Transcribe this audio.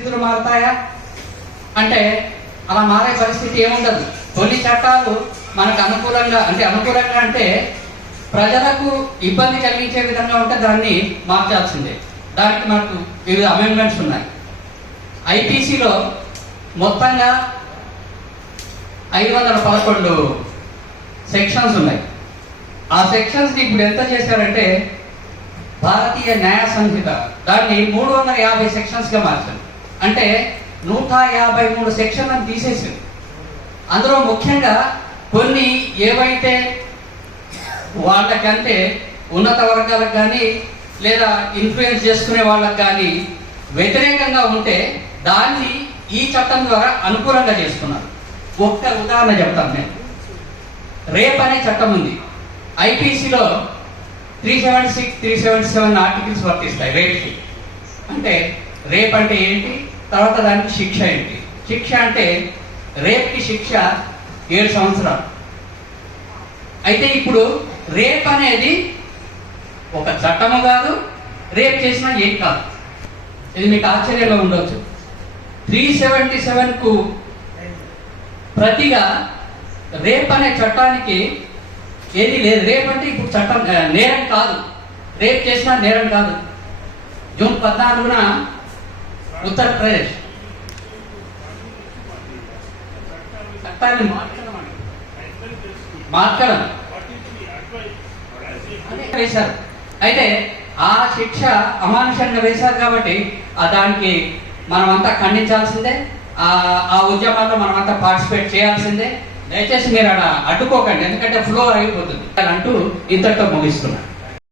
పరిస్థితులు మారుతాయా అంటే అలా మారే పరిస్థితి ఏముండదు. కొన్ని చట్టాలు మనకు అనుకూలంగా అంటే ప్రజలకు ఇబ్బంది కలిగించే విధంగా ఉంటే దాన్ని మార్చాల్సిందే. దానికి మనకు వివిధ అమెండ్మెంట్స్ ఉన్నాయి. ఐపీసీలో మొత్తంగా 511 సెక్షన్స్ ఉన్నాయి. ఆ సెక్షన్స్ని ఇప్పుడు ఎంత చేశారంటే భారతీయ న్యాయ సంహిత దాన్ని 350 సెక్షన్స్గా మార్చారు. అంటే 153 సెక్షన్లను తీసేసారు. అందులో ముఖ్యంగా కొన్ని ఏవైతే వాళ్ళకంటే ఉన్నత వర్గాలకు కానీ లేదా ఇన్ఫ్లుయెన్స్ చేసుకునే వాళ్ళకి కానీ వ్యతిరేకంగా ఉంటే దాన్ని ఈ చట్టం ద్వారా అనుకూలంగా చేసుకున్నారు. ఒక్క ఉదాహరణ చెప్తాను నేను. రేప్ అనే చట్టం ఉంది. ఐపీసీలో 376, 377 ఆర్టికల్స్ వర్తిస్తాయి రేప్కి. అంటే రేప్ అంటే ఏంటి, తర్వాత దానికి శిక్ష ఏంటి. శిక్ష అంటే రేప్కి శిక్ష 7 సంవత్సరాలు. అయితే ఇప్పుడు రేప్ అనేది ఒక చట్టము కాదు, రేప్ చేసినా ఏం కాదు. ఇది మీకు ఆశ్చర్యంగా ఉండవచ్చు. 377కు ప్రతిగా రేప్ అనే చట్టానికి ఏది లేదు. రేప్ అంటే ఇప్పుడు చట్టం నేరం కాదు, రేప్ చేసినా నేరం కాదు. జూన్ 14న ఉత్తరప్రదేశ్ చట్టాన్ని మార్చడం వేశారు. అయితే ఆ శిక్ష అమానుషంగా వేశారు కాబట్టి దానికి మనమంతా ఖండించాల్సిందే. ఆ ఉద్యమాల్లో మనమంతా పార్టిసిపేట్ చేయాల్సిందే. దయచేసి మీరు అలా అడ్డుకోకండి, ఎందుకంటే ఫ్లో అయిపోతుంది అంటూ ఇంతటితో ముగిస్తున్నాను.